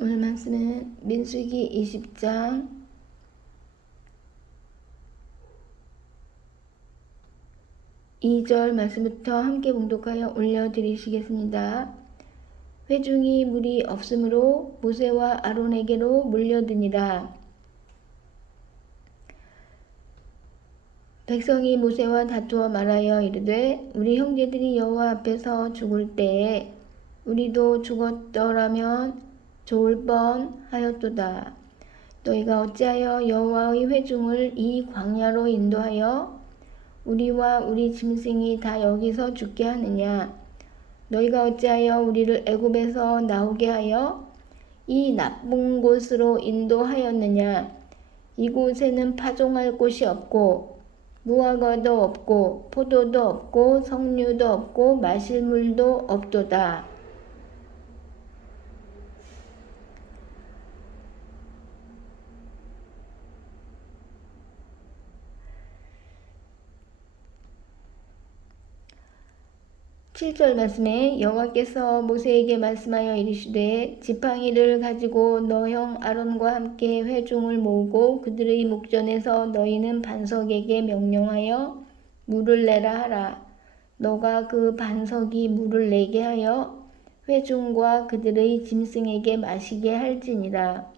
오늘 말씀은 민수기 20장 2절 말씀부터 함께 봉독하여 올려드리시겠습니다. 회중이 물이 없으므로 모세와 아론에게로 몰려드니라. 백성이 모세와 다투어 말하여 이르되 우리 형제들이 여호와 앞에서 죽을 때에 우리도 죽었더라면 좋을 뻔하였도다. 너희가 어찌하여 여호와의 회중을 이 광야로 인도하여 우리와 우리 짐승이 다 여기서 죽게 하느냐? 너희가 어찌하여 우리를 애굽에서 나오게 하여 이 나쁜 곳으로 인도하였느냐? 이곳에는 파종할 곳이 없고 무화과도 없고 포도도 없고 석류도 없고 마실 물도 없도다. 7절 말씀에 여호와께서 모세에게 말씀하여 이르시되 지팡이를 가지고 너 형 아론과 함께 회중을 모으고 그들의 목전에서 너희는 반석에게 명령하여 물을 내라 하라. 너가 그 반석이 물을 내게 하여 회중과 그들의 짐승에게 마시게 할지니라.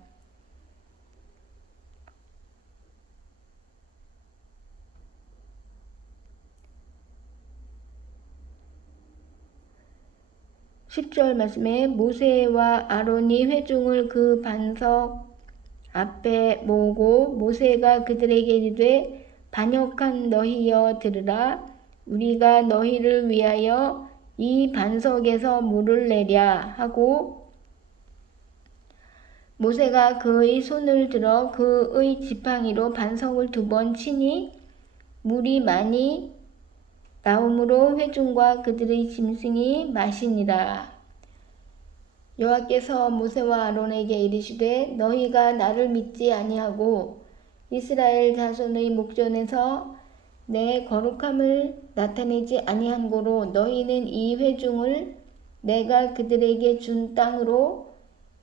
(10절) 말씀에 모세와 아론이 회중을 그 반석 앞에 모으고 모세가 그들에게 이르되 반역한 너희여 들으라. 우리가 너희를 위하여 이 반석에서 물을 내랴 하고 모세가 그의 손을 들어 그의 지팡이로 반석을 2번 치니 물이 많이 나오므로 회중과 그들의 짐승이 마시니라. 여호와께서 모세와 아론에게 이르시되 너희가 나를 믿지 아니하고 이스라엘 자손의 목전에서 내 거룩함을 나타내지 아니한 고로 너희는 이 회중을 내가 그들에게 준 땅으로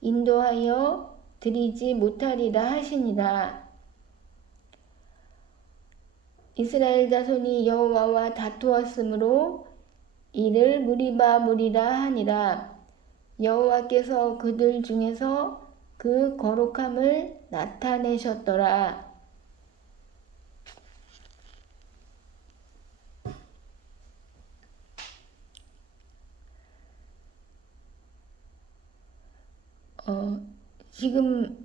인도하여 드리지 못하리라 하시니라. 이스라엘 자손이 여호와와 다투었으므로 이를 무리바 하니라. 여호와께서 그들 중에서 그 거룩함을 나타내셨더라. 지금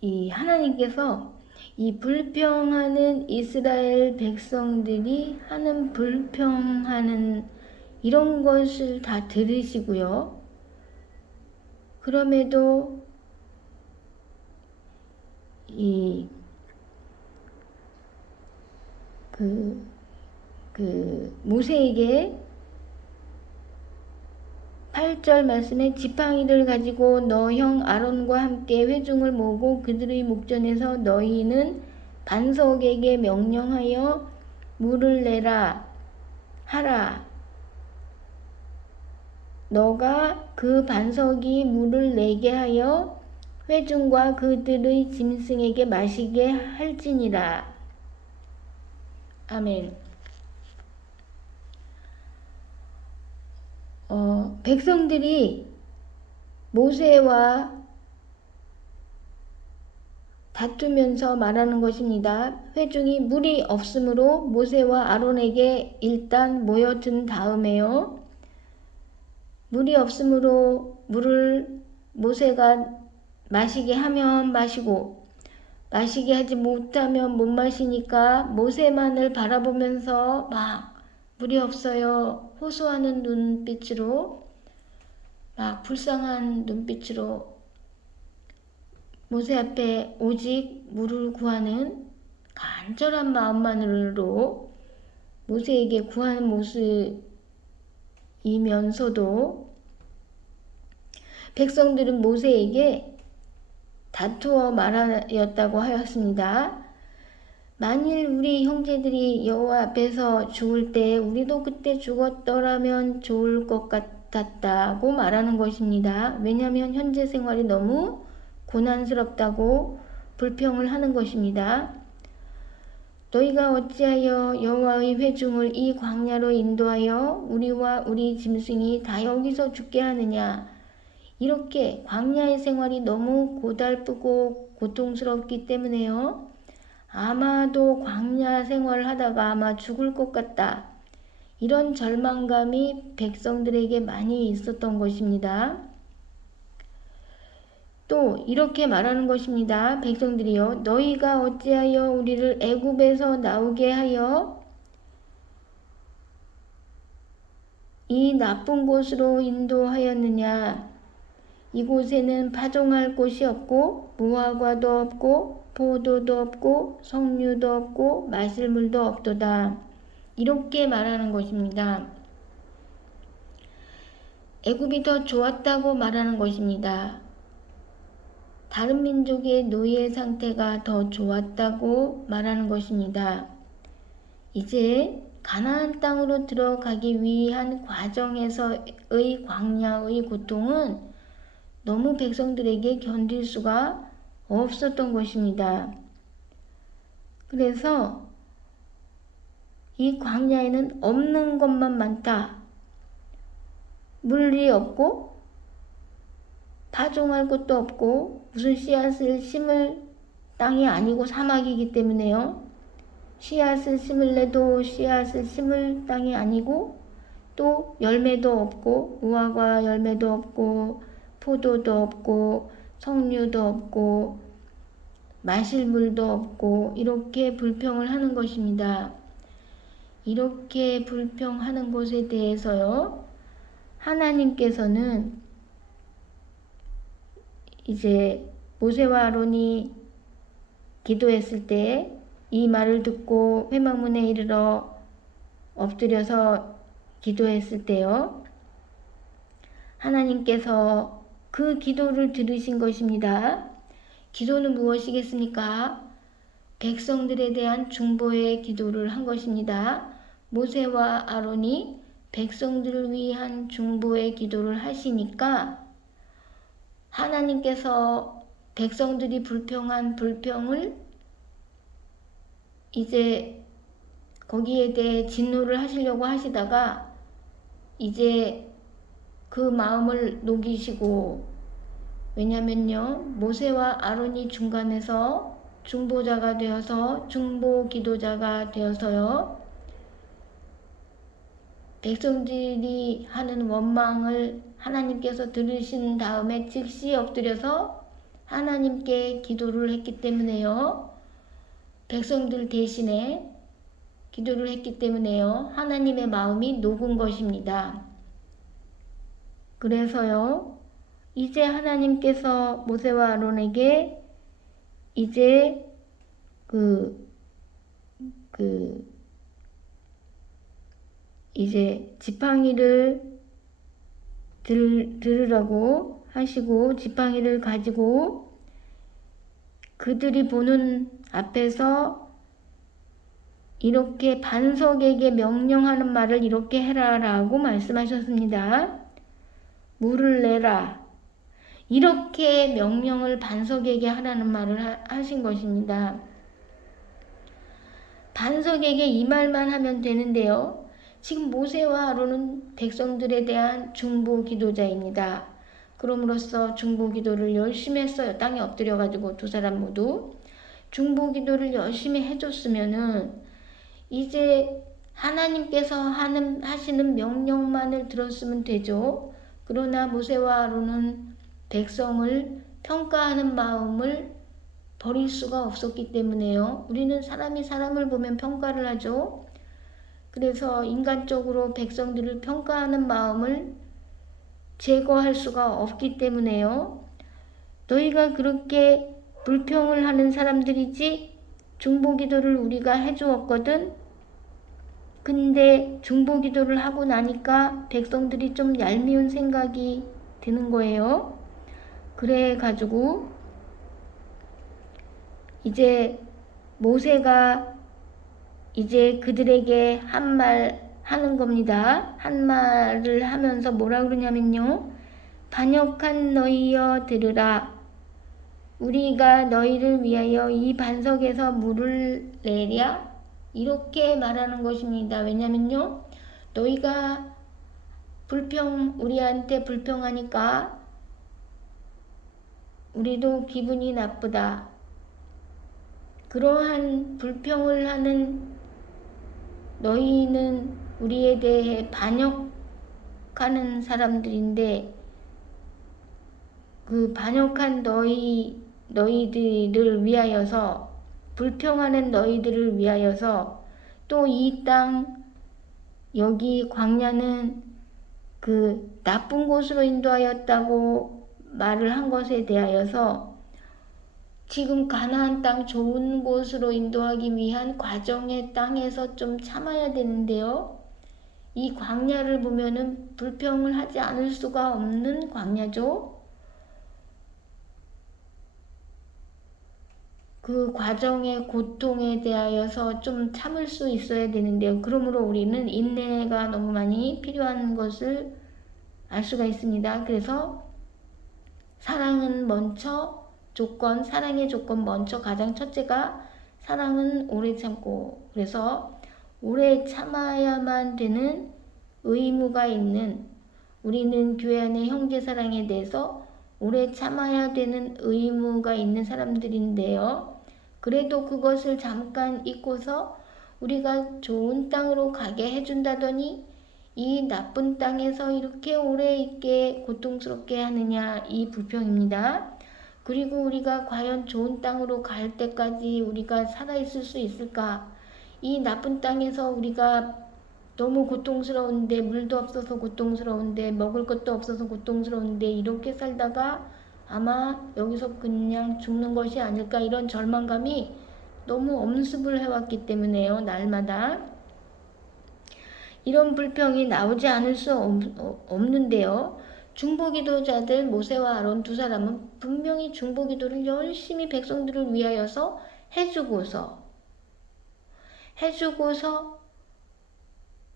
이 하나님께서 이 불평하는 이스라엘 백성들이 하는 불평하는 이런 것을 다 들으시고요. 그럼에도 모세에게 8절 말씀에 지팡이를 가지고 너 형 아론과 함께 회중을 모으고 그들의 목전에서 너희는 반석에게 명령하여 물을 내라 하라. 너가 그 반석이 물을 내게 하여 회중과 그들의 짐승에게 마시게 할지니라. 아멘. 백성들이 모세와 다투면서 말하는 것입니다. 회중이 물이 없으므로 모세와 아론에게 일단 모여든 다음에요. 물이 없으므로 물을 모세가 마시게 하면 마시고 마시게 하지 못하면 못 마시니까 모세만을 바라보면서 막 물이 없어요. 호소하는 눈빛으로 막 불쌍한 눈빛으로 모세 앞에 오직 물을 구하는 간절한 마음만으로 모세에게 구하는 모습이면서도 백성들은 모세에게 다투어 말하였다고 하였습니다. 만일 우리 형제들이 여호와 앞에서 죽을 때 우리도 그때 죽었더라면 좋을 것 같았다고 말하는 것입니다. 왜냐하면 현재 생활이 너무 고난스럽다고 불평을 하는 것입니다. 너희가 어찌하여 여호와의 회중을 이 광야로 인도하여 우리와 우리 짐승이 다 여기서 죽게 하느냐. 이렇게 광야의 생활이 너무 고달프고 고통스럽기 때문에요. 아마도 광야 생활을 하다가 아마 죽을 것 같다. 이런 절망감이 백성들에게 많이 있었던 것입니다. 또 이렇게 말하는 것입니다. 백성들이여, 너희가 어찌하여 우리를 애굽에서 나오게 하여 이 나쁜 곳으로 인도하였느냐. 이곳에는 파종할 곳이 없고 무화과도 없고 포도도 없고 석류도 없고 마실 물도 없도다. 이렇게 말하는 것입니다. 애굽이 더 좋았다고 말하는 것입니다. 다른 민족의 노예 상태가 더 좋았다고 말하는 것입니다. 이제 가나안 땅으로 들어가기 위한 과정에서의 광야의 고통은 너무 백성들에게 견딜 수가 없었던 것입니다. 그래서 이 광야에는 없는 것만 많다. 물이 없고 파종할 것도 없고 무슨 씨앗을 심을 땅이 아니고 사막이기 때문에요. 씨앗을 심을래도 씨앗을 심을 땅이 아니고 또 열매도 없고 무화과 열매도 없고 포도도 없고 석류도 없고 마실 물도 없고 이렇게 불평을 하는 것입니다. 이렇게 불평하는 것에 대해서요. 하나님께서는 이제 모세와 아론이 기도했을 때 이 말을 듣고 회막문에 이르러 엎드려서 기도했을 때요. 하나님께서 그 기도를 들으신 것입니다. 기도는 무엇이겠습니까? 백성들에 대한 중보의 기도를 한 것입니다. 모세와 아론이 백성들을 위한 중보의 기도를 하시니까 하나님께서 백성들이 불평한 불평을 이제 거기에 대해 진노를 하시려고 하시다가 이제 그 마음을 녹이시고, 왜냐면요 모세와 아론이 중간에서 중보자가 되어서 중보 기도자가 되어서요 백성들이 하는 원망을 하나님께서 들으신 다음에 즉시 엎드려서 하나님께 기도를 했기 때문에요. 백성들 대신에 기도를 했기 때문에요. 하나님의 마음이 녹은 것입니다. 그래서요. 이제 하나님께서 모세와 아론에게 이제 이제 지팡이를 들으라고 하시고 지팡이를 가지고 그들이 보는 앞에서 이렇게 반석에게 명령하는 말을 이렇게 해라 라고 말씀하셨습니다. 물을 내라. 이렇게 명령을 반석에게 하라는 말을 하신 것입니다. 반석에게 이 말만 하면 되는데요. 지금 모세와 아론은 백성들에 대한 중보 기도자입니다. 그럼으로써 중보 기도를 열심히 했어요. 땅에 엎드려가지고 두 사람 모두 중보 기도를 열심히 해줬으면은 이제 하나님께서 하시는 명령만을 들었으면 되죠. 그러나 모세와 아론은 백성을 평가하는 마음을 버릴 수가 없었기 때문에요. 우리는 사람이 사람을 보면 평가를 하죠. 그래서 인간적으로 백성들을 평가하는 마음을 제거할 수가 없기 때문에요. 너희가 그렇게 불평을 하는 사람들이지 중보기도를 우리가 해주었거든. 근데 중보기도를 하고 나니까 백성들이 좀 얄미운 생각이 드는 거예요. 그래 가지고 이제 모세가 이제 그들에게 한 말 하는 겁니다. 한 말을 하면서 뭐라 그러냐면요. 반역한 너희여 들으라. 우리가 너희를 위하여 이 반석에서 물을 내랴? 이렇게 말하는 것입니다. 왜냐면요. 너희가 우리한테 불평하니까 우리도 기분이 나쁘다. 그러한 불평을 하는 너희는 우리에 대해 반역하는 사람들인데 그 반역한 너희들을 위하여서 불평하는 너희들을 위하여서 또 이 땅 여기 광야는 그 나쁜 곳으로 인도하였다고 말을 한 것에 대하여서 지금 가나안 땅 좋은 곳으로 인도하기 위한 과정의 땅에서 좀 참아야 되는데요. 이 광야를 보면은 불평을 하지 않을 수가 없는 광야죠. 그 과정의 고통에 대하여서 좀 참을 수 있어야 되는데요. 그러므로 우리는 인내가 너무 많이 필요한 것을 알 수가 있습니다. 그래서 사랑은 먼저 사랑의 조건 먼저 가장 첫째가 사랑은 오래 참고, 그래서 오래 참아야만 되는 의무가 있는, 우리는 교회 안의 형제 사랑에 대해서 오래 참아야 되는 의무가 있는 사람들인데요. 그래도 그것을 잠깐 잊고서 우리가 좋은 땅으로 가게 해준다더니 이 나쁜 땅에서 이렇게 오래 있게 고통스럽게 하느냐, 이 불평입니다. 그리고 우리가 과연 좋은 땅으로 갈 때까지 우리가 살아있을 수 있을까? 이 나쁜 땅에서 우리가 너무 고통스러운데, 물도 없어서 고통스러운데, 먹을 것도 없어서 고통스러운데, 이렇게 살다가 아마 여기서 그냥 죽는 것이 아닐까, 이런 절망감이 너무 엄습을 해왔기 때문에요. 날마다 이런 불평이 나오지 않을 수 없는데요. 중보기도자들 모세와 아론 두 사람은 분명히 중보기도를 열심히 백성들을 위하여서 해주고서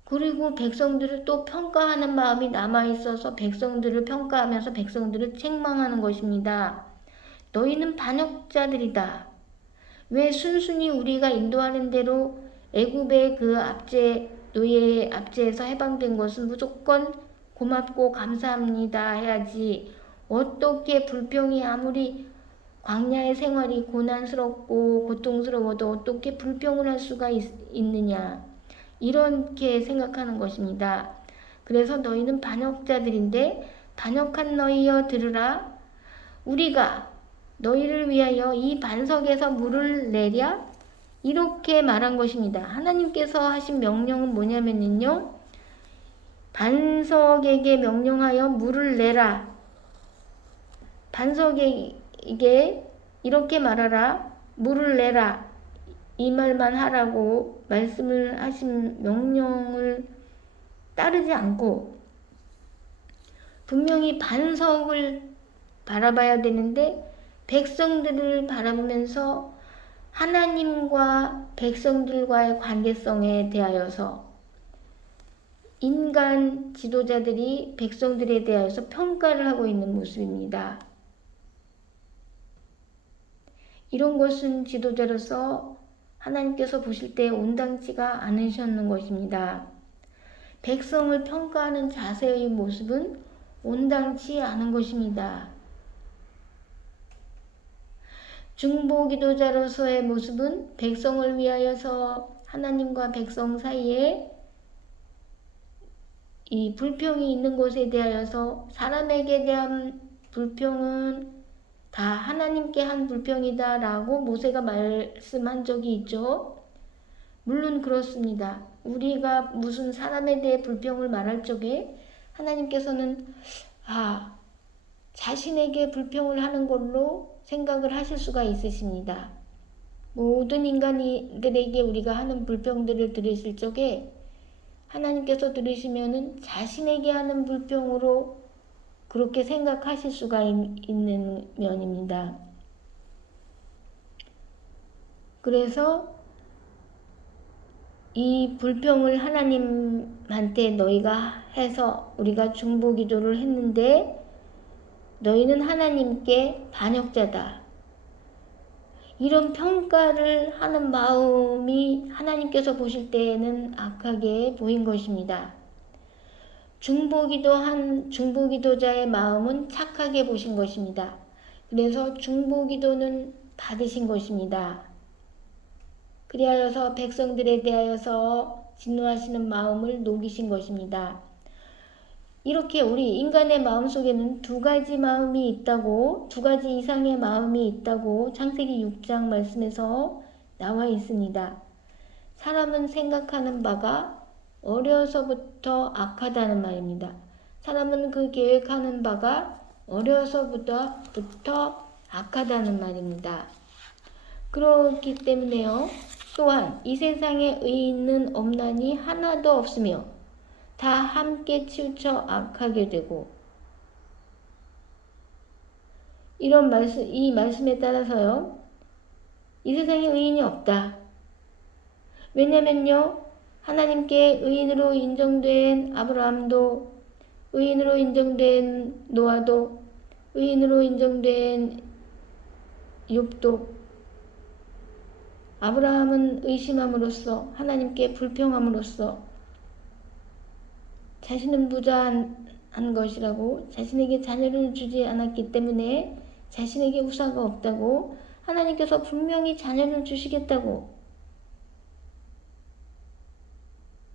그리고 백성들을 또 평가하는 마음이 남아있어서 백성들을 평가하면서 백성들을 책망하는 것입니다. 너희는 반역자들이다. 왜 순순히 우리가 인도하는 대로 애굽의 그 노예의 압제에서 해방된 것은 무조건 고맙고 감사합니다 해야지, 어떻게 불평이 아무리 광야의 생활이 고난스럽고 고통스러워도 어떻게 불평을 할 수가 있느냐, 이렇게 생각하는 것입니다. 그래서 너희는 반역자들인데 반역한 너희여 들으라. 우리가 너희를 위하여 이 반석에서 물을 내랴? 이렇게 말한 것입니다. 하나님께서 하신 명령은 뭐냐면요. 반석에게 명령하여 물을 내라. 반석에게 이렇게 말하라. 물을 내라. 이 말만 하라고 말씀을 하신 명령을 따르지 않고 분명히 반석을 바라봐야 되는데 백성들을 바라보면서 하나님과 백성들과의 관계성에 대하여서 인간 지도자들이 백성들에 대하여서 평가를 하고 있는 모습입니다. 이런 것은 지도자로서 하나님께서 보실 때 온당치가 않으셨는 것입니다. 백성을 평가하는 자세의 모습은 온당치 않은 것입니다. 중보기도자로서의 모습은 백성을 위하여서 하나님과 백성 사이에 이 불평이 있는 것에 대하여서 사람에게 대한 불평은 다 하나님께 한 불평이다 라고 모세가 말씀한 적이 있죠. 물론 그렇습니다. 우리가 무슨 사람에 대해 불평을 말할 적에 하나님께서는 자신에게 불평을 하는 걸로 생각을 하실 수가 있으십니다. 모든 인간들에게 우리가 하는 불평들을 들으실 적에 하나님께서 들으시면은 자신에게 하는 불평으로 그렇게 생각하실 수가 있는 면입니다. 그래서 이 불평을 하나님한테 너희가 해서 우리가 중보기도를 했는데 너희는 하나님께 반역자다. 이런 평가를 하는 마음이 하나님께서 보실 때에는 악하게 보인 것입니다. 중보기도한 중보기도자의 마음은 착하게 보신 것입니다. 그래서 중보기도는 받으신 것입니다. 그리하여서 백성들에 대하여서 진노하시는 마음을 녹이신 것입니다. 이렇게 우리 인간의 마음속에는 두 가지 마음이 있다고, 두 가지 이상의 마음이 있다고 창세기 6장 말씀에서 나와 있습니다. 사람은 생각하는 바가 어려서부터 악하다는 말입니다. 사람은 그 계획하는 바가 어려서부터 악하다는 말입니다. 그렇기 때문에요. 또한 이 세상에 의인은 없나니 하나도 없으며 다 함께 치우쳐 악하게 되고, 이 말씀에 따라서요, 이 세상에 의인이 없다. 왜냐면요, 하나님께 의인으로 인정된 아브라함도, 의인으로 인정된 노아도, 의인으로 인정된 욥도, 아브라함은 의심함으로써 하나님께 불평함으로써 자신은 부자한 것이라고, 자신에게 자녀를 주지 않았기 때문에 자신에게 후사가 없다고, 하나님께서 분명히 자녀를 주시겠다고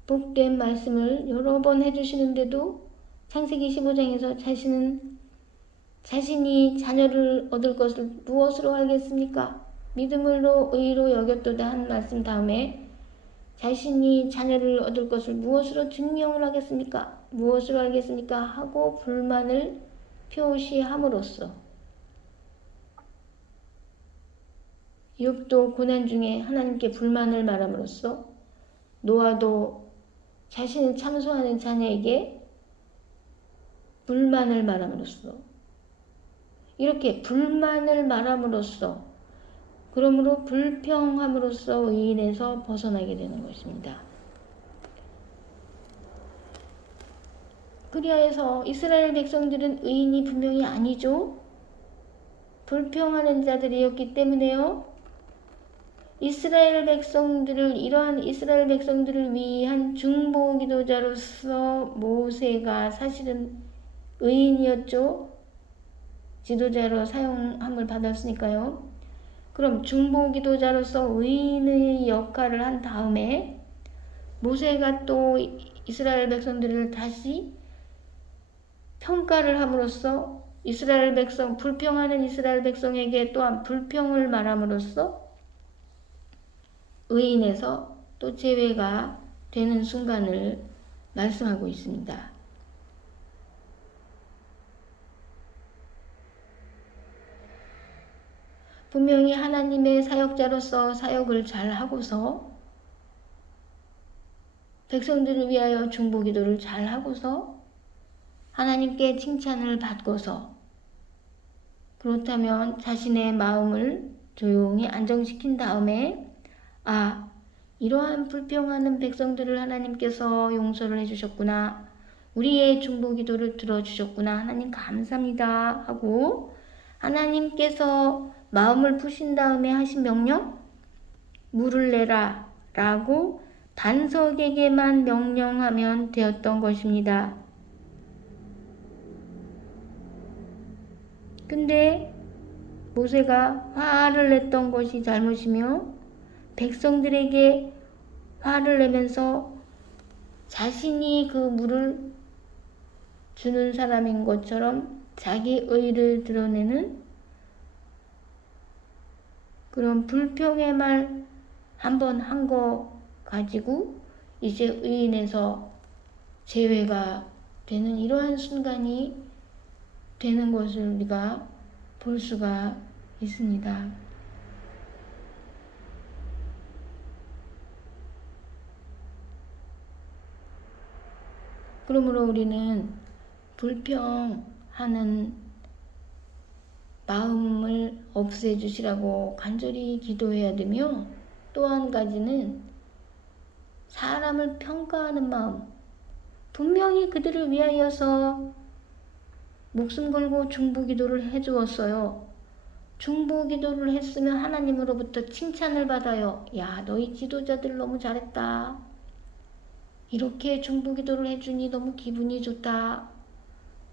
복된 말씀을 여러 번 해주시는데도 창세기 15장에서 자신이 자녀를 얻을 것을 무엇으로 알겠습니까? 믿음으로 의로 여겼도다 한 말씀 다음에 자신이 자녀를 얻을 것을 무엇으로 증명을 하겠습니까? 무엇으로 알겠습니까? 하고 불만을 표시함으로써, 욥도 고난 중에 하나님께 불만을 말함으로써, 노아도 자신을 참소하는 자녀에게 불만을 말함으로써, 이렇게 불만을 말함으로써, 그러므로 불평함으로써 의인에서 벗어나게 되는 것입니다. 그리하여서 이스라엘 백성들은 의인이 분명히 아니죠. 불평하는 자들이었기 때문에요. 이러한 이스라엘 백성들을 위한 중보기도자로서 모세가 사실은 의인이었죠. 지도자로 사용함을 받았으니까요. 그럼 중보기도자로서 의인의 역할을 한 다음에 모세가 또 이스라엘 백성들을 다시 평가를 함으로써 불평하는 이스라엘 백성에게 또한 불평을 말함으로써 의인에서 또 제외가 되는 순간을 말씀하고 있습니다. 분명히 하나님의 사역자로서 사역을 잘 하고서, 백성들을 위하여 중보기도를 잘 하고서, 하나님께 칭찬을 받고서, 그렇다면 자신의 마음을 조용히 안정시킨 다음에, 이러한 불평하는 백성들을 하나님께서 용서를 해주셨구나, 우리의 중보기도를 들어주셨구나, 하나님 감사합니다 하고 하나님께서 마음을 푸신 다음에 하신 명령, 물을 내라 라고 반석에게만 명령하면 되었던 것입니다. 근데 모세가 화를 냈던 것이 잘못이며, 백성들에게 화를 내면서 자신이 그 물을 주는 사람인 것처럼 자기 의를 드러내는 그런 불평의 말 한 번 한 거 가지고 이제 의인에서 제외가 되는 이러한 순간이 되는 것을 우리가 볼 수가 있습니다. 그러므로 우리는 불평하는 마음을 없애주시라고 간절히 기도해야 되며, 또 한 가지는 사람을 평가하는 마음, 분명히 그들을 위하여서 목숨 걸고 중보기도를 해주었어요. 중보기도를 했으면 하나님으로부터 칭찬을 받아요. 야, 너희 지도자들 너무 잘했다. 이렇게 중보기도를 해주니 너무 기분이 좋다.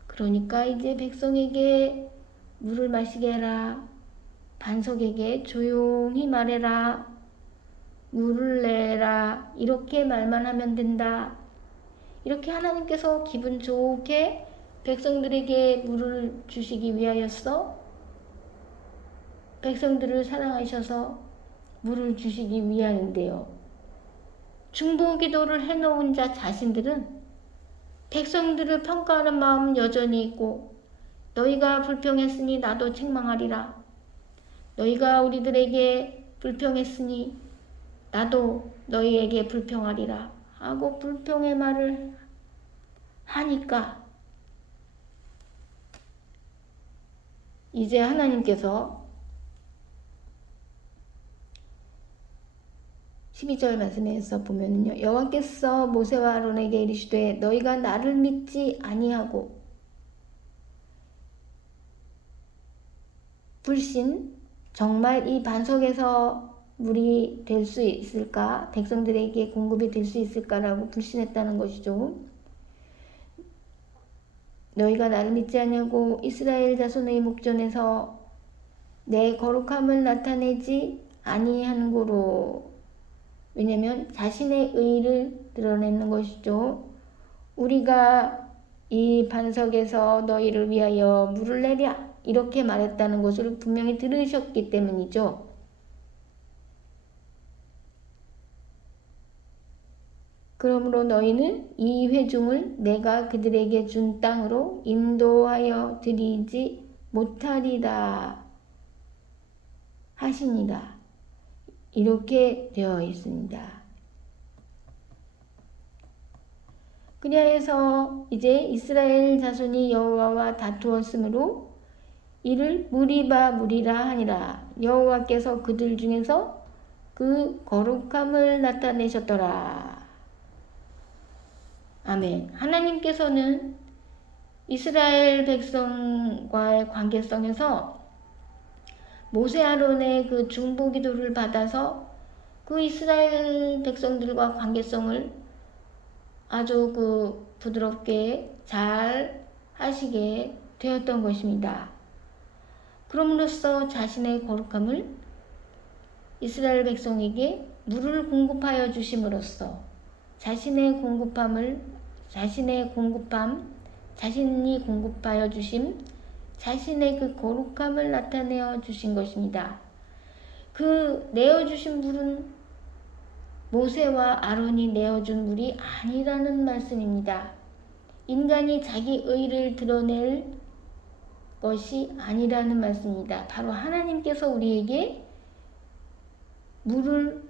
그러니까 이제 백성에게 물을 마시게 해라. 반석에게 조용히 말해라. 물을 내라. 이렇게 말만 하면 된다. 이렇게 하나님께서 기분 좋게 백성들에게 물을 주시기 위하였어. 백성들을 사랑하셔서 물을 주시기 위하는데요. 중보기도를 해놓은 자 자신들은 백성들을 평가하는 마음은 여전히 있고, 너희가 불평했으니 나도 책망하리라. 너희가 우리들에게 불평했으니 나도 너희에게 불평하리라 하고 불평의 말을 하니까 이제 하나님께서 12절 말씀에서 보면요, 여호와께서 모세와 아론에게 이르시되 너희가 나를 믿지 아니하고 불신, 정말 이 반석에서 물이 될 수 있을까? 백성들에게 공급이 될 수 있을까라고 불신했다는 것이죠. 너희가 나를 믿지 아니하고 이스라엘 자손의 목전에서 내 거룩함을 나타내지 아니하는 고로. 왜냐하면 자신의 의를 드러내는 것이죠. 우리가 이 반석에서 너희를 위하여 물을 내랴 이렇게 말했다는 것을 분명히 들으셨기 때문이죠. 그러므로 너희는 이 회중을 내가 그들에게 준 땅으로 인도하여 드리지 못하리라 하시니라. 이렇게 되어 있습니다. 그리하여서 이제 이스라엘 자손이 여호와와 다투었으므로 이를 무리바 무리라 하니라. 여호와께서 그들 중에서 그 거룩함을 나타내셨더라. 아멘. 하나님께서는 이스라엘 백성과의 관계성에서 모세 아론의 그 중보기도를 받아서 그 이스라엘 백성들과 관계성을 아주 그 부드럽게 잘 하시게 되었던 것입니다. 그럼으로써 자신의 거룩함을 이스라엘 백성에게 물을 공급하여 주심으로써 자신이 공급하여 주심, 자신의 그 거룩함을 나타내어 주신 것입니다. 그 내어주신 물은 모세와 아론이 내어준 물이 아니라는 말씀입니다. 인간이 자기 의를 드러낼 것이 아니라는 말씀입니다. 바로 하나님께서 우리에게 물을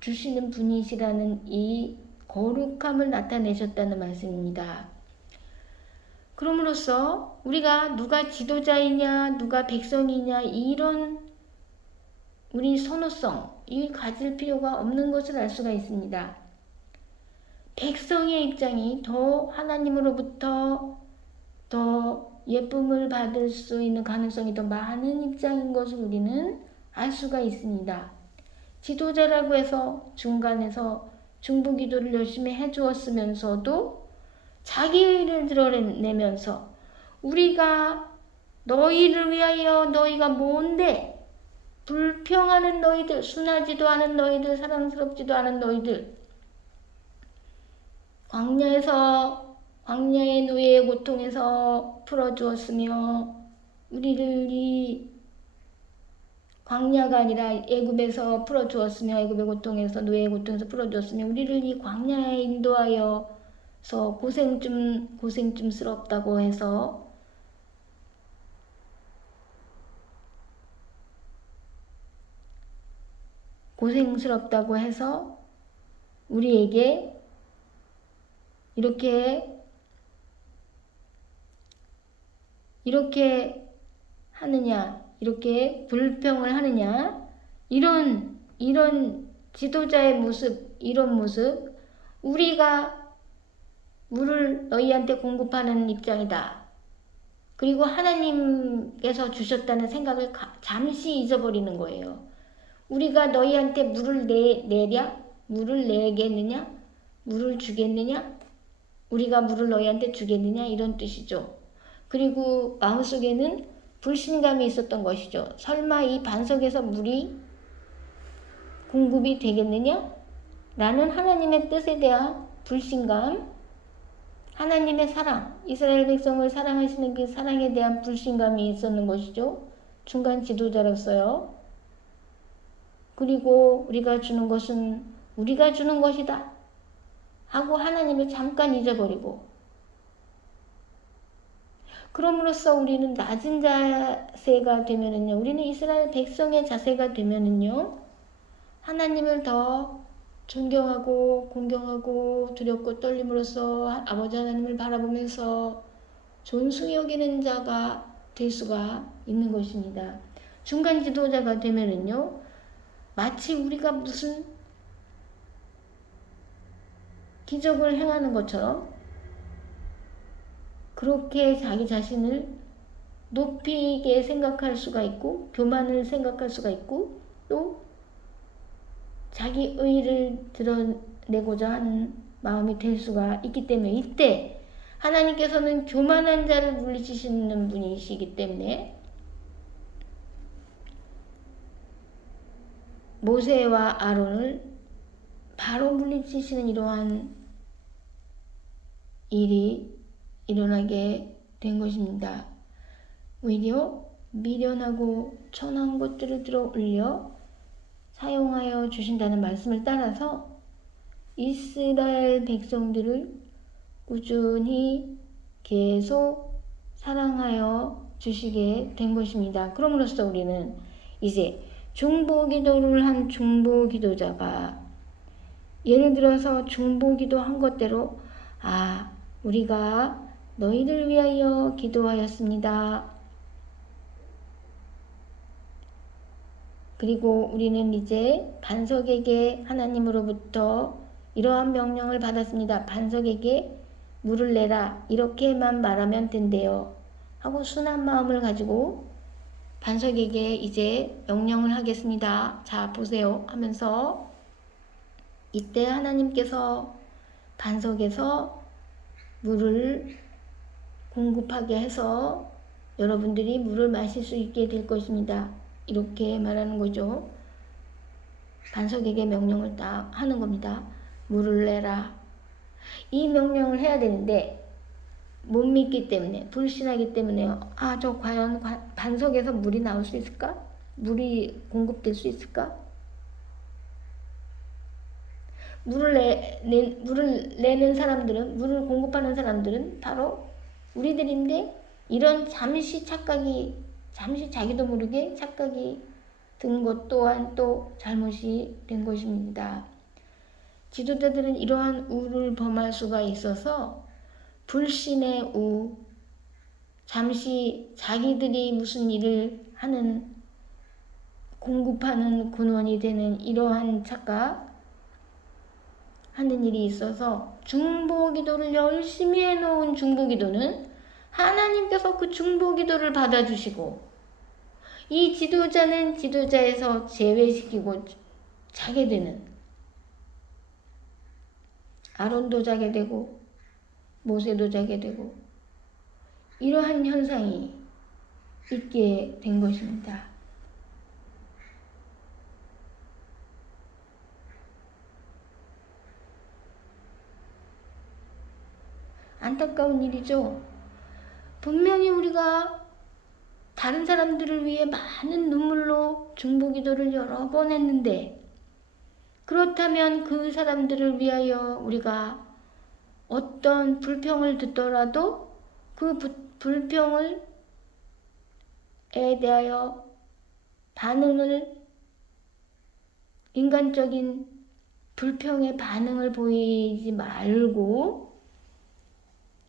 주시는 분이시라는 이 거룩함을 나타내셨다는 말씀입니다. 그럼으로써 우리가 누가 지도자이냐 누가 백성이냐 이런 우리 선호성이 가질 필요가 없는 것을 알 수가 있습니다. 백성의 입장이 더 하나님으로부터 더 예쁨을 받을 수 있는 가능성이 더 많은 입장인 것을 우리는 알 수가 있습니다. 지도자라고 해서 중간에서 중보기도를 열심히 해주었으면서도 자기 의를 드러내면서 우리가 너희를 위하여 너희가 뭔데 불평하는 너희들, 순하지도 않은 너희들, 사랑스럽지도 않은 너희들, 광야의 노예의 고통에서 풀어주었으며 우리를 이 광야가 아니라 애굽에서 풀어주었으며 애굽의 고통에서 노예의 고통에서 풀어주었으며 우리를 이 광야에 인도하여서 고생쯤스럽다고 해서 우리에게 이렇게 하느냐, 이렇게 불평을 하느냐, 이런 지도자의 모습, 이런 모습, 우리가 물을 너희한테 공급하는 입장이다. 그리고 하나님께서 주셨다는 생각을 잠시 잊어버리는 거예요. 우리가 너희한테 물을 내랴? 물을 내겠느냐? 물을 주겠느냐? 우리가 물을 너희한테 주겠느냐? 이런 뜻이죠. 그리고 마음속에는 불신감이 있었던 것이죠. 설마 이 반석에서 물이 공급이 되겠느냐? 라는 하나님의 뜻에 대한 불신감, 하나님의 사랑, 이스라엘 백성을 사랑하시는 그 사랑에 대한 불신감이 있었는 것이죠. 중간 지도자로서요. 그리고 우리가 주는 것은 우리가 주는 것이다 하고 하나님을 잠깐 잊어버리고, 그럼으로써 우리는 낮은 자세가 되면은요, 우리는 이스라엘 백성의 자세가 되면은요, 하나님을 더 존경하고 공경하고 두렵고 떨림으로써 아버지 하나님을 바라보면서 존숭이 여기는 자가 될 수가 있는 것입니다. 중간 지도자가 되면은요, 마치 우리가 무슨 기적을 행하는 것처럼 그렇게 자기 자신을 높이게 생각할 수가 있고, 교만을 생각할 수가 있고, 또 자기 의의를 드러내고자 하는 마음이 될 수가 있기 때문에, 이때 하나님께서는 교만한 자를 물리치시는 분이시기 때문에 모세와 아론을 바로 물리치시는 이러한 일이 일어나게 된 것입니다. 오히려 미련하고 천한 것들을 들어 올려 사용하여 주신다는 말씀을 따라서 이스라엘 백성들을 꾸준히 계속 사랑하여 주시게 된 것입니다. 그럼으로써 우리는 이제 중보기도를 한 중보기도자가, 예를 들어서 중보기도 한 것대로 우리가 너희를 위하여 기도하였습니다. 그리고 우리는 이제 반석에게 하나님으로부터 이러한 명령을 받았습니다. 반석에게 물을 내라. 이렇게만 말하면 된대요. 하고 순한 마음을 가지고 반석에게 이제 명령을 하겠습니다. 자, 보세요. 하면서 이때 하나님께서 반석에서 물을 공급하게 해서 여러분들이 물을 마실 수 있게 될 것입니다. 이렇게 말하는 거죠. 반석에게 명령을 딱 하는 겁니다. 물을 내라. 이 명령을 해야 되는데 못 믿기 때문에, 불신하기 때문에 저 과연 반석에서 물이 나올 수 있을까? 물이 공급될 수 있을까? 물을 내는 사람들은, 물을 공급하는 사람들은 바로 우리들인데, 이런 잠시 자기도 모르게 착각이 든 것 또한 또 잘못이 된 것입니다. 지도자들은 이러한 우를 범할 수가 있어서 불신의 우, 잠시 자기들이 무슨 일을 하는, 공급하는 근원이 되는 이러한 착각 하는 일이 있어서, 중보기도를 열심히 해놓은 중보기도는 하나님께서 그 중보기도를 받아주시고, 이 지도자는 지도자에서 제외시키고 자게 되는, 아론도 자게 되고 모세도 자게 되고, 이러한 현상이 있게 된 것입니다. 안타까운 일이죠. 분명히 우리가 다른 사람들을 위해 많은 눈물로 중보기도를 여러 번 했는데, 그렇다면 그 사람들을 위하여 우리가 어떤 불평을 듣더라도 그 불평에 대하여 인간적인 불평의 반응을 보이지 말고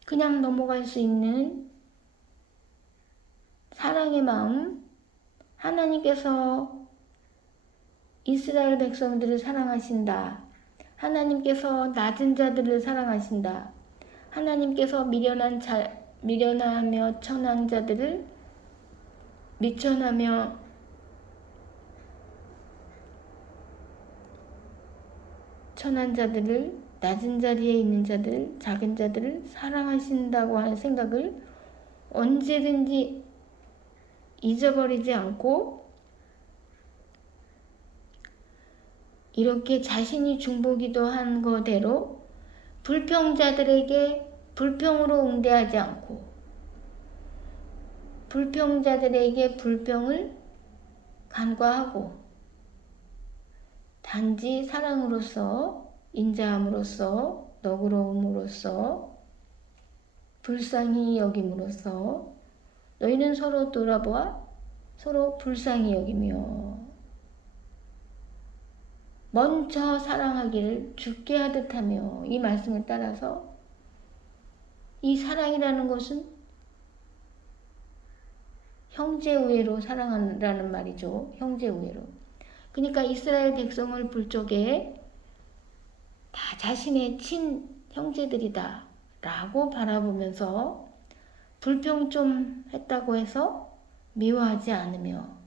그냥 넘어갈 수 있는 사랑의 마음, 하나님께서 이스라엘 백성들을 사랑하신다. 하나님께서 낮은 자들을 사랑하신다. 하나님께서 미련하며 천한 자들을 미천하며 천한 자들을 낮은 자리에 있는 자들, 작은 자들을 사랑하신다고 하는 생각을 언제든지 잊어버리지 않고 이렇게 자신이 중보기도 한 거대로 불평자들에게 불평으로 응대하지 않고 불평자들에게 불평을 간과하고 단지 사랑으로서 인자함으로써 너그러움으로써 불쌍히 여김으로써 너희는 서로 돌아보아 서로 불쌍히 여기며 먼저 사랑하기를 주께 하듯 하며 이 말씀을 따라서 이 사랑이라는 것은 형제 우애로 사랑한다는 말이죠. 형제 우애로. 그러니까 이스라엘 백성을 볼 적에 다 자신의 친 형제들이다 라고 바라보면서 불평 좀 했다고 해서 미워하지 않으며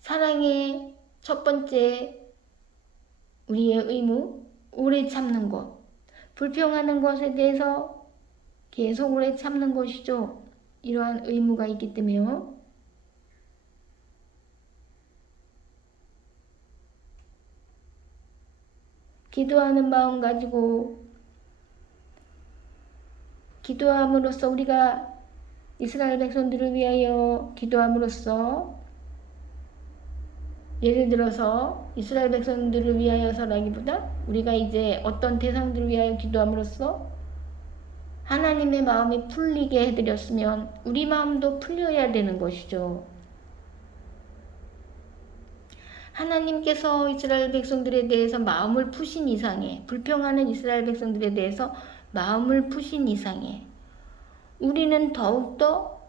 사랑의 첫 번째 우리의 의무, 오래 참는 것. 불평하는 것에 대해서 계속 오래 참는 것이죠. 이러한 의무가 있기 때문에요. 기도하는 마음 가지고 기도함으로써 우리가 이스라엘 백성들을 위하여 기도함으로써 예를 들어서 이스라엘 백성들을 위하여서라기보다 우리가 이제 어떤 대상들을 위하여 기도함으로써 하나님의 마음이 풀리게 해드렸으면 우리 마음도 풀려야 되는 것이죠. 하나님께서 이스라엘 백성들에 대해서 마음을 푸신 이상에 불평하는 이스라엘 백성들에 대해서 마음을 푸신 이상에 우리는 더욱더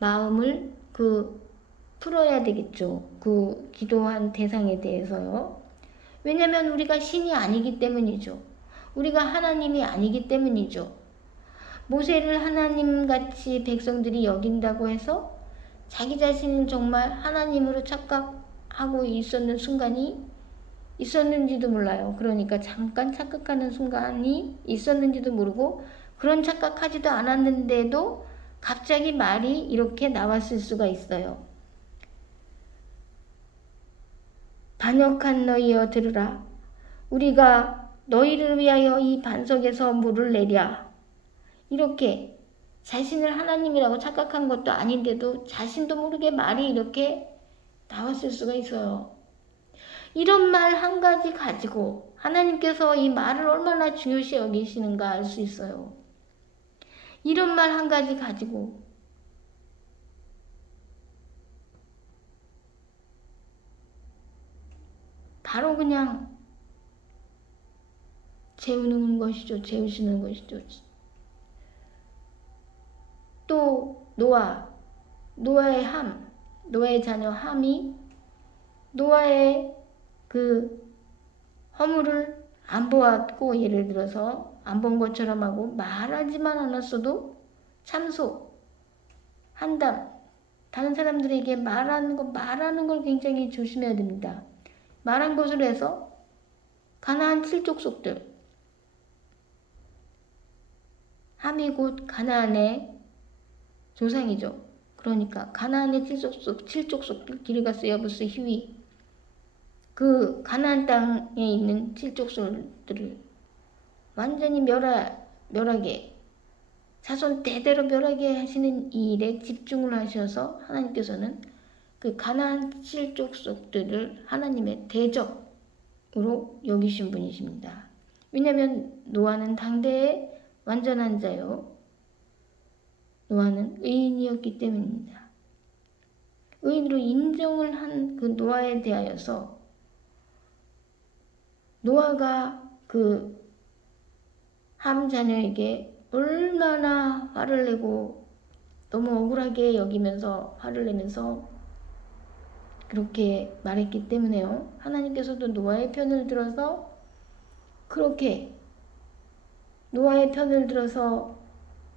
마음을 풀어야 되겠죠. 그 기도한 대상에 대해서요. 왜냐하면 우리가 신이 아니기 때문이죠. 우리가 하나님이 아니기 때문이죠. 모세를 하나님같이 백성들이 여긴다고 해서 자기 자신은 정말 하나님으로 착각하고 있었는 순간이 있었는지도 몰라요. 그러니까 잠깐 착각하는 순간이 있었는지도 모르고 그런 착각하지도 않았는데도 갑자기 말이 이렇게 나왔을 수가 있어요. 반역한 너희여 들으라. 우리가 너희를 위하여 이 반석에서 물을 내랴. 이렇게 자신을 하나님이라고 착각한 것도 아닌데도 자신도 모르게 말이 이렇게 나왔을 수가 있어요. 이런 말 한 가지 가지고 하나님께서 이 말을 얼마나 중요시 여기시는가 알 수 있어요. 이런 말 한 가지 가지고 바로 그냥 재우는 것이죠. 재우시는 것이죠. 또 노아의 노아의 자녀 함이 노아의 그 허물을 안 보았고 예를 들어서 안 본 것처럼 하고 말하지만 않았어도 참소, 한담, 다른 사람들에게 말하는 걸 굉장히 조심해야 됩니다. 말한 것으로 해서 가나안 7족속들 함이 곧 가나안의 조상이죠. 그러니까 가나안의 7족속들 기르가스, 여부스, 히위 그 가나안 땅에 있는 7족속들을 완전히 멸하게 자손 대대로 멸하게 하시는 이 일에 집중을 하셔서 하나님께서는 그 가나안 7족속들을 하나님의 대적으로 여기신 분이십니다. 왜냐하면 노아는 당대의 완전한 자요. 노아는 의인이었기 때문입니다. 의인으로 인정을 한 그 노아에 대하여서 노아가 그 함 자녀에게 얼마나 화를 내고 너무 억울하게 여기면서 화를 내면서 그렇게 말했기 때문에요. 하나님께서도 노아의 편을 들어서 그렇게 노아의 편을 들어서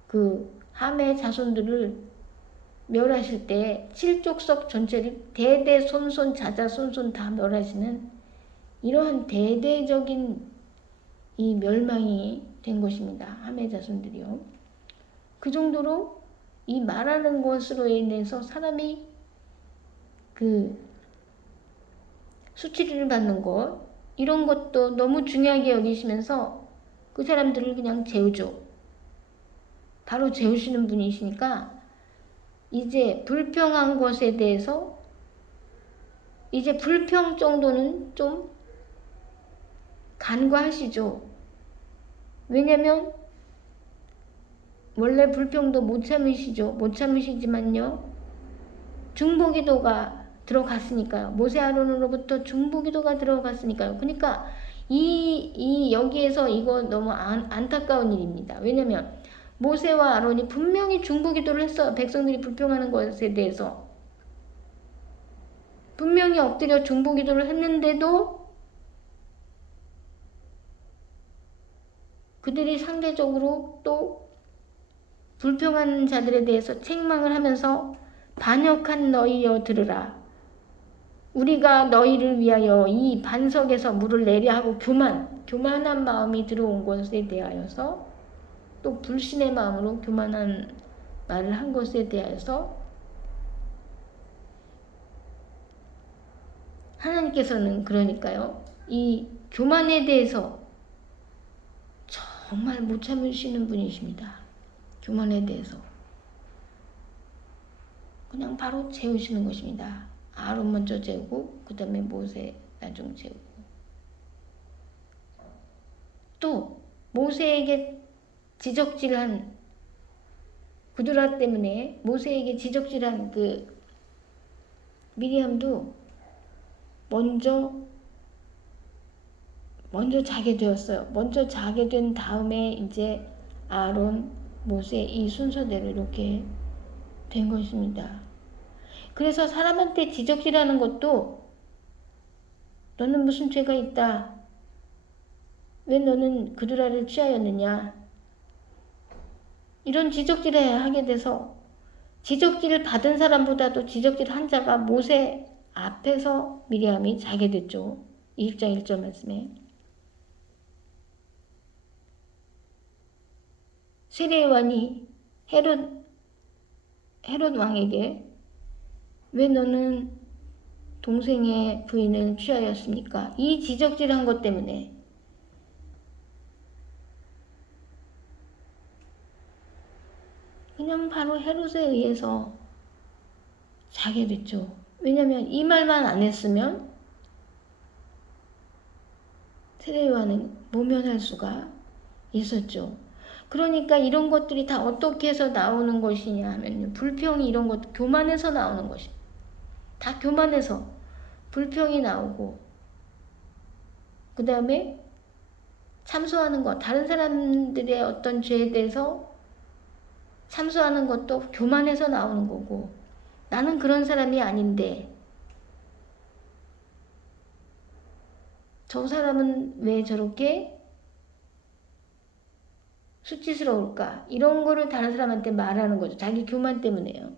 그 함의 자손들을 멸하실 때 칠족속 전체를 대대손손 자자손손 다 멸하시는 이러한 대대적인 이 멸망이 된 것입니다. 함의 자손들이요. 그 정도로 이 말하는 것으로 인해서 사람이 그 수치를 받는 것 이런 것도 너무 중요하게 여기시면서 그 사람들을 그냥 재우죠. 바로 재우시는 분이시니까 이제 불평한 것에 대해서 이제 불평 정도는 좀 간과하시죠. 왜냐면 원래 불평도 못 참으시죠. 못 참으시지만요. 중보기도가 들어갔으니까요. 모세 아론으로부터 중보기도가 들어갔으니까요. 그러니까 여기에서 이거 너무 안타까운 일입니다. 왜냐면 모세와 아론이 분명히 중보기도를 했어요. 백성들이 불평하는 것에 대해서. 분명히 엎드려 중보기도를 했는데도 그들이 상대적으로 또 불평하는 자들에 대해서 책망을 하면서 반역한 너희여 들으라. 우리가 너희를 위하여 이 반석에서 물을 내려 하고 교만한 마음이 들어온 것에 대하여서 또 불신의 마음으로 교만한 말을 한 것에 대하여서 하나님께서는 그러니까요. 이 교만에 대해서 정말 못 참으시는 분이십니다. 교만에 대해서. 그냥 바로 재우시는 것입니다. 아론 먼저 재우고 그 다음에 모세 나중 재우고. 또 모세에게 지적질한 구두라 때문에 모세에게 지적질한 그 미리암도 먼저 자게 되었어요. 먼저 자게 된 다음에 이제 아론, 모세 이 순서대로 이렇게 된 것입니다. 그래서 사람한테 지적질하는 것도 너는 무슨 죄가 있다. 왜 너는 그두라를 취하였느냐. 이런 지적질을 하게 돼서 지적질을 받은 사람보다도 지적질 한 자가 모세 앞에서 미리암이 자게 됐죠. 20장 1절 말씀에. 세례 요한이 헤롯 왕에게 왜 너는 동생의 부인을 취하였습니까? 이 지적질한 것 때문에 그냥 바로 헤롯에 의해서 자게 됐죠. 왜냐면 이 말만 안 했으면 세례 요한은 모면할 수가 있었죠. 그러니까 이런 것들이 다 어떻게 해서 나오는 것이냐 하면 불평이 이런 것 교만해서 나오는 것입니다. 다 교만해서 불평이 나오고 그 다음에 참소하는 것 다른 사람들의 어떤 죄에 대해서 참소하는 것도 교만해서 나오는 거고 나는 그런 사람이 아닌데 저 사람은 왜 저렇게 수치스러울까? 이런 거를 다른 사람한테 말하는 거죠. 자기 교만 때문에요.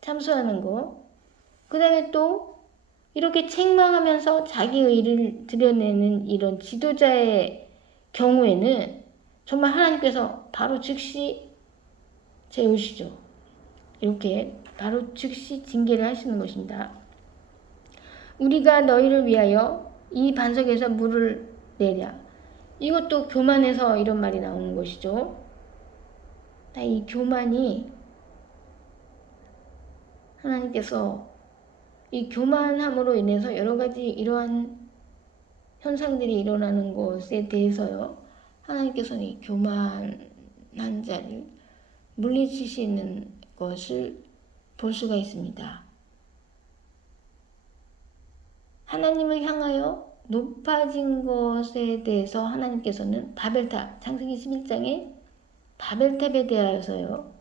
참소하는 거. 그 다음에 또 이렇게 책망하면서 자기 의를 드러내는 이런 지도자의 경우에는 정말 하나님께서 바로 즉시 재우시죠. 이렇게 바로 즉시 징계를 하시는 것입니다. 우리가 너희를 위하여 이 반석에서 물을 내랴. 이것도 교만해서 이런 말이 나오는 것이죠. 이 교만이 하나님께서 이 교만함으로 인해서 여러 가지 이러한 현상들이 일어나는 것에 대해서요. 하나님께서는 이 교만한 자를 물리치시는 것을 볼 수가 있습니다. 하나님을 향하여 높아진 것에 대해서 하나님께서는 바벨탑, 창세기 11장에 바벨탑에 대하여서요.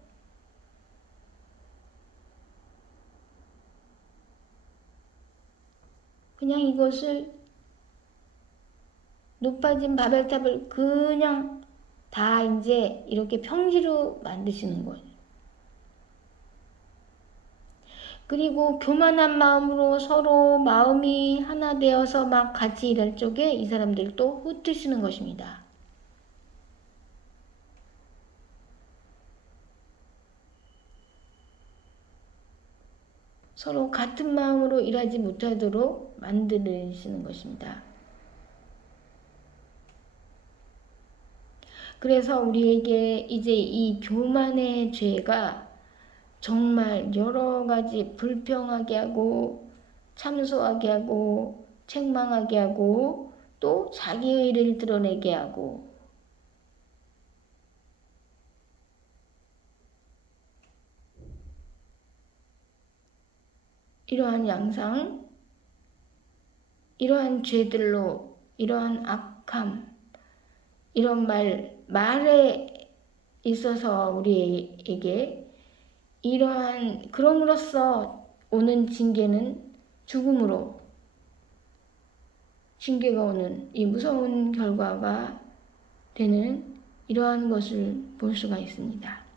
그냥 이것을 높아진 바벨탑을 그냥 다 이제 이렇게 평지로 만드시는 거예요. 그리고 교만한 마음으로 서로 마음이 하나 되어서 막 같이 일할 적에 이 사람들 또 흩으시는 것입니다. 서로 같은 마음으로 일하지 못하도록 만드시는 것입니다. 그래서 우리에게 이제 이 교만의 죄가 정말 여러 가지 불평하게 하고 참소하게 하고 책망하게 하고 또 자기의 일을 드러내게 하고 이러한 양상, 이러한 죄들로 이러한 악함, 이런 말에 있어서 우리에게 이러한 그럼으로써 오는 징계는 죽음으로 징계가 오는 이 무서운 결과가 되는 이러한 것을 볼 수가 있습니다.